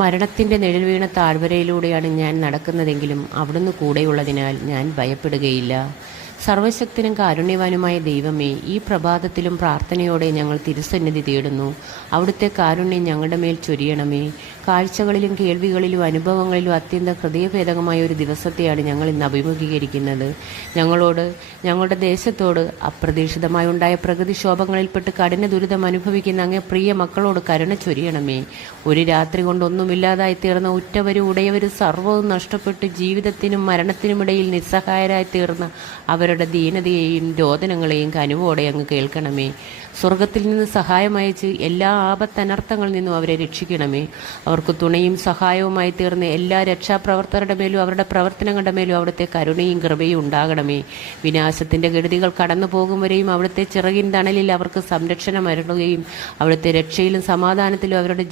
മരണത്തിൻ്റെ നിഴൽ വീണ താഴ്വരയിലൂടെയാണ് ഞാൻ നടക്കുന്നതെങ്കിലും അവിടുന്ന് കൂടെയുള്ളതിനാൽ ഞാൻ ഭയപ്പെടുകയില്ല. സർവശക്തനും കാരുണ്യവാനുമായ ദൈവമേ, ഈ പ്രഭാതത്തിലും പ്രാർത്ഥനയോടെ ഞങ്ങൾ തിരുസന്നിധി തേടുന്നു. അവിടുത്തെ കാരുണ്യം ഞങ്ങളുടെ മേൽ ചൊരിയണമേ. കാഴ്ചകളിലും കേൾവികളിലും അനുഭവങ്ങളിലും അത്യന്തം ഹൃദയഭേദകമായ ഒരു ദിവസത്തെയാണ് ഞങ്ങൾ ഇന്ന് അഭിമുഖീകരിക്കുന്നത്. ഞങ്ങളോട്, ഞങ്ങളുടെ ദേശത്തോട്, അപ്രതീക്ഷിതമായി ഉണ്ടായ പ്രകൃതിക്ഷോഭങ്ങളിൽപ്പെട്ട് കഠിന ദുരിതം അനുഭവിക്കുന്ന അങ്ങേ പ്രിയ മക്കളോട് കരുണ ചൊരിയണമേ. ഒരു രാത്രി കൊണ്ടൊന്നുമില്ലാതായി തീർന്ന ഉറ്റവരും ഉടയവരും സർവ്വവും നഷ്ടപ്പെട്ട് ജീവിതത്തിനും മരണത്തിനുമിടയിൽ നിസ്സഹായരായി തീർന്ന അവരുടെ ദീനതയെയും രോദനങ്ങളെയും കനിവോടെ അങ്ങ് കേൾക്കണമേ. സ്വർഗത്തിൽ നിന്ന് സഹായമയച്ച് എല്ലാ ആപത്തനർത്ഥങ്ങളിൽ നിന്നും അവരെ രക്ഷിക്കണമേ. അവർക്ക് തുണയും സഹായവുമായി തീർന്ന് എല്ലാ രക്ഷാപ്രവർത്തകരുടെ മേലും അവരുടെ പ്രവർത്തനങ്ങളുടെ മേലും അവിടുത്തെ കരുണയും കൃപയും ഉണ്ടാകണമേ. വിനാശത്തിൻ്റെ കെടുതികൾ കടന്നു പോകും വരെയും അവിടുത്തെ ചിറകിൻ തണലിൽ അവർക്ക് സംരക്ഷണം അരുളുകയും അവിടുത്തെ രക്ഷയിലും സമാധാനത്തിലും അവരുടെ